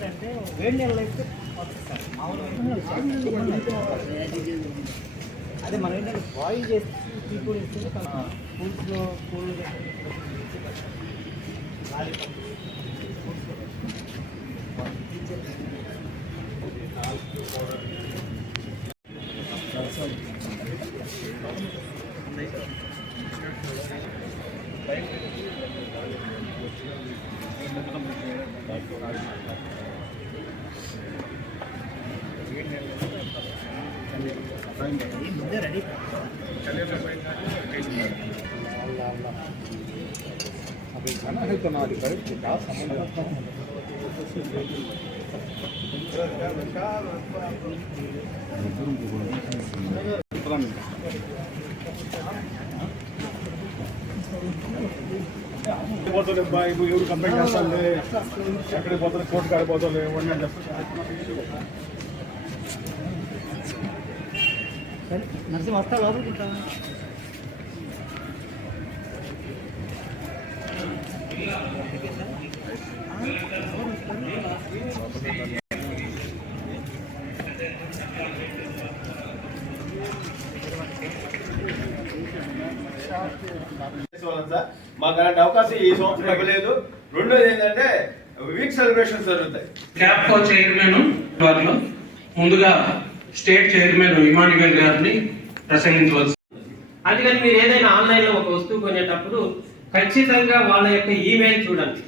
అయితే వస్తుంది సార్ మామూలుగా అదే మనం ఏంటంటే బాయిల్ చేసి టీ పొడి ఇస్తే cool Thank you. ini sudah ready పోతుంది అబ్బాయి ఎవరు కంప్లైంట్ చేస్తాను ఎక్కడికి పోతుంది కోర్టు కాడికి పోతుంది ఇవన్నీ అని చెప్తాను నర్సి వస్తా లోపలికి చేసుకోవాలి సార్. మాకు అలాంటి అవకాశం ఈ సంవత్సరం ఇవ్వలేదు. రెండోది ఏంటంటే వీక్ సెలబ్రేషన్స్ జరుగుతాయి. క్యాప్కో చైర్మన్ వారిలో ముందుగా స్టేట్ చైర్మన్ ఇమానువల్ గారిని ప్రసంగించవలసి అందుకని మీరు ఏదైనా ఆన్లైన్లో ఒక వస్తువు కొనేటప్పుడు ఖచ్చితంగా వాళ్ళ యొక్క ఈమెయిల్ చూడండి.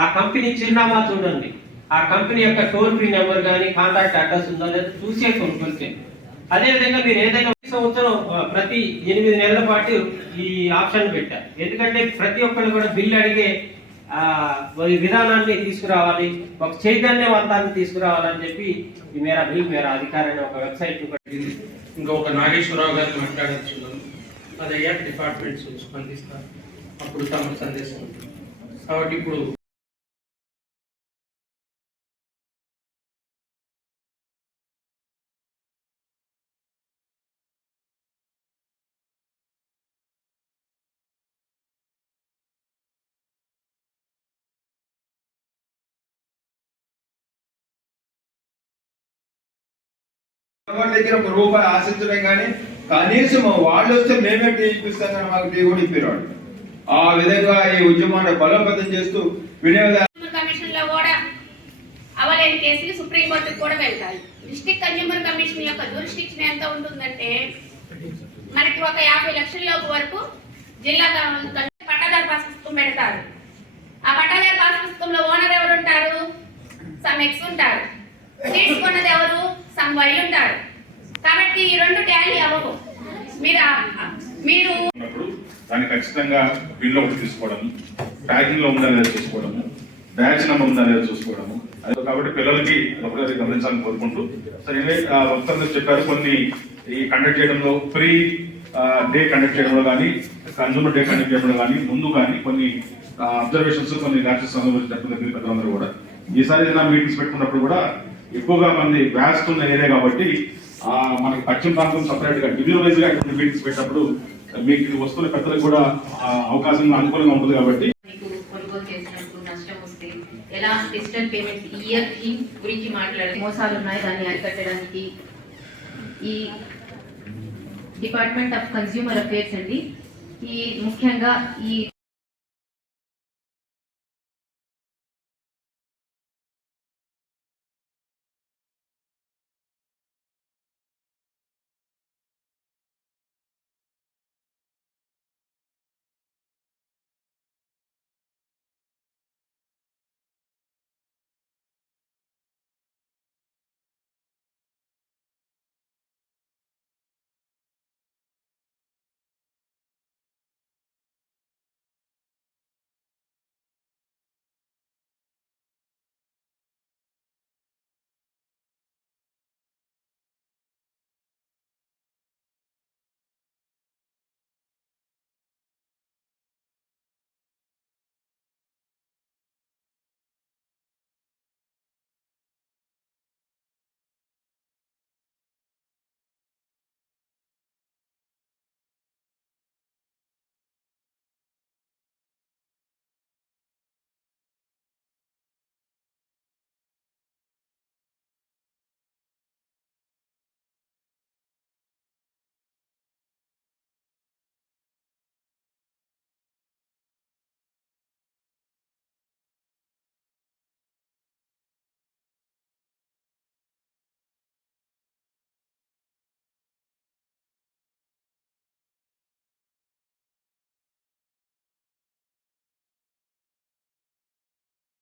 ఆ కంపెనీ చిరునామా చూడండి. ఆ కంపెనీ యొక్క టోల్ ఫ్రీ నెంబర్ కానీ కాంటాక్ట్ అడ్రస్ ఉందా లేదా చూసే కొనుక్కొస్తే అదేవిధంగా మీరు ఏదైనా ఈ సంవత్సరం ప్రతి ఎనిమిది నెలల పాటు ఈ ఆప్షన్ పెట్టారు. ఎందుకంటే ప్రతి ఒక్కరు కూడా బిల్లు అడిగే విధానాన్ని తీసుకురావాలి ఒక చైతన్యవంతాన్ని తీసుకురావాలని చెప్పి ఈ మేర బిల్ మేర అధికారాన్ని ఒక వెబ్సైట్ ఇంకొక నాగేశ్వరరావు గారు మాట్లాడచ్చు అదే డిపార్ట్మెంట్స్ స్పందిస్తారు. అప్పుడు తమ సందేశం కాబట్టి ఇప్పుడు ఎవరి దగ్గర ఒక రూపాయి ఆశించడం కానీ కనీసం వాళ్ళు వస్తే మేమే టీ ఇప్పిస్తాం మాకు టీ కూడా ఇప్పిరాడు ఆ విధంగా ఈ ఉద్యమాన్ని బలోపేతం చేస్తూ వినియోగదారు కూడా అవలేని కేసులు సుప్రీంకోర్టుకు కూడా వెళ్తాయి. డిస్ట్రిక్ట్ కన్జ్యూమర్ కమిషన్ యొక్క జ్యూరిస్టిక్షన్ ఎంత ఉంటుందంటే మనకి ఒక యాభై లక్షల లోపు వరకు జిల్లా పట్టాదారు పాస్ పుస్తకం పెడతారు. ఆ పట్టాదారు పాస్ పుస్తకంలో ఓనర్ ఎవరు ఉంటారు సమ్ ఎక్స్ ఉంటారు. తీసుకున్నది ఎవరు? సమ్ వై కాబట్టి ఈ రెండు ట్యాలీ అవ్వవు. మీరు మీరు దాన్ని ఖచ్చితంగా బిల్ ఒకటి తీసుకోవడము ప్యాకింగ్లో ఉందా లేదా చూసుకోవడము బ్యాచ్ నెంబర్ ఉందా లేదా చూసుకోవడము. అది కాబట్టి పిల్లలకి ఒకసారి గమనించాలని కోరుకుంటూ సరే ఆ, వక్తలు చెప్పారు కొన్ని ఈ కండక్ట్ చేయడంలో ప్రీ డే కండక్ట్ చేయడంలో కానీ కన్సూమర్ డే కండక్ట్ చేయడంలో కానీ ముందు కానీ కొన్ని అబ్జర్వేషన్స్ కొన్ని ల్యాబ్సెస్ చెప్పిన పెద్దలందరూ కూడా ఈసారి ఏదైనా మీటింగ్స్ పెట్టుకున్నప్పుడు కూడా ఎక్కువగా మంది వ్యాస్ట్ ఉన్న ఏరియా కాబట్టి ఆ, మనకి పశ్చిమ ప్రాంతం సపరేట్గా డివిజన్ వైజ్గా ఇటువంటి మీటింగ్స్ పెట్టినప్పుడు మీకు వస్తున్న పెద్దలకు కూడా అవకాశం అనుకూలంగా ఉంటుంది కాబట్టి. మీకు చేసినప్పుడు నష్టం వస్తే ఎలా డిజిటల్ పేమెంట్స్ ఇయర్ గురించి మాట్లాడే మోసాలు ఉన్నాయి దాన్ని అరికట్టడానికి ఈ డిపార్ట్మెంట్ ఆఫ్ కన్స్యూమర్ అఫేర్స్ అండి. ఈ ముఖ్యంగా ఈ